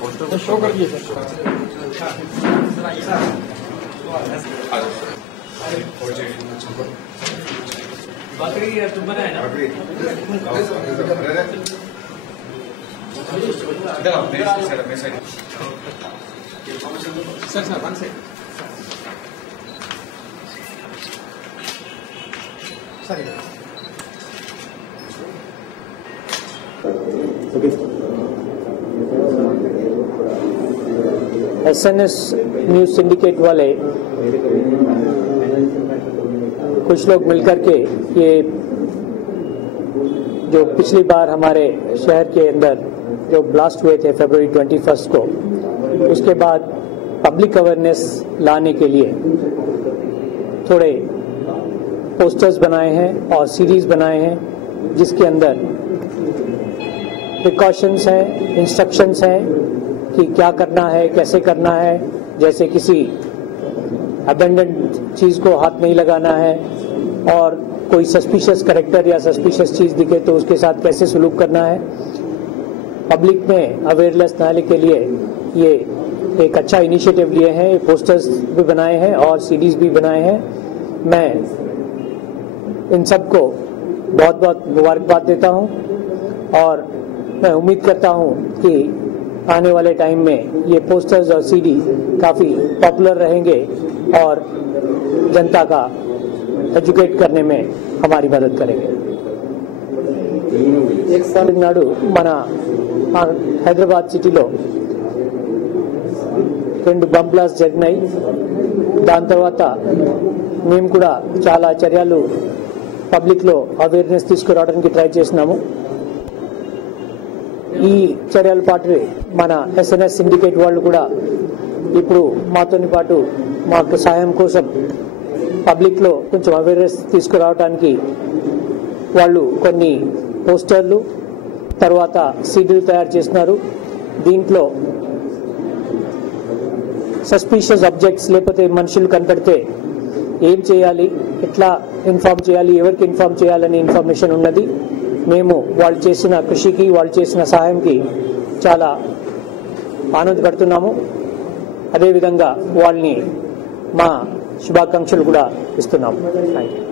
Poster show कर दिए sir. बकरी तुम बनाए ना? Sir one side SNS news syndicate वाले कुछ लोग मिलकर के ये जो पिछली बार हमारे शहर के अंदर जो ब्लास्ट हुए थे फरवरी 21 को, उसके बाद पब्लिक अवेयरनेस लाने के लिए थोड़े पोस्टर्स बनाए हैं और सीरीज बनाए हैं जिसके अंदर प्रिकॉशंस हैं, इंस्ट्रक्शंस हैं कि क्या करना है, कैसे करना है, जैसे किसी अबेंडेंट चीज को हाथ नहीं लगाना है और कोई सस्पिशियस कैरेक्टर या सस्पिशियस चीज दिखे तो उसके साथ कैसे सलूक करना है। पब्लिक में अवेयरनेस लाने के लिए ये एक अच्छा इनिशिएटिव लिए हैं, ये पोस्टर्स भी बनाए हैं और सीडीज भी बनाए हैं। मैं इन सबको बहुत बहुत मुबारकबाद देता हूं और मैं उम्मीद करता हूं कि आने वाले टाइम में ये पोस्टर्स और सीडी काफी पॉपुलर रहेंगे और जनता का एजुकेट करने में हमारी मदद करेंगे। एक साल नाडु మన హైదరాబాద్ సిటీలో 2 బంప్ బ్లాస్ట్ జరిగినాయి। దాని తర్వాత మేము కూడా చాలా చర్యలు పబ్లిక్ లో అవేర్నెస్ తీసుకురావడానికి ట్రై చేస్తున్నాము। ఈ చర్యల పాటు మన ఎస్ఎన్ఎస్ సిండికేట్ వాళ్ళు కూడా ఇప్పుడు మాతోని పాటు మాకు సహాయం కోసం పబ్లిక్ లో కొంచెం అవేర్నెస్ తీసుకురావడానికి వాళ్ళు కొన్ని పోస్టర్లు తర్వాత సీడీలు తయారు చేస్తున్నారు। దీంట్లో సస్పిషియస్ ఆబ్జెక్ట్స్ లేకపోతే మనుషులు కనపడితే ఏం చేయాలి, ఎట్లా ఇన్ఫార్మ్ చేయాలి, ఎవరికి ఇన్ఫార్మ్ చేయాలని ఇన్ఫర్మేషన్ ఉన్నది। మేము వాళ్ళు చేసిన కృషికి, వాళ్ళు చేసిన సహాయంకి చాలా ఆనందపడుతున్నాము। అదేవిధంగా వాళ్ళని మా శుభాకాంక్షలు కూడా ఇస్తున్నాము। Thank you.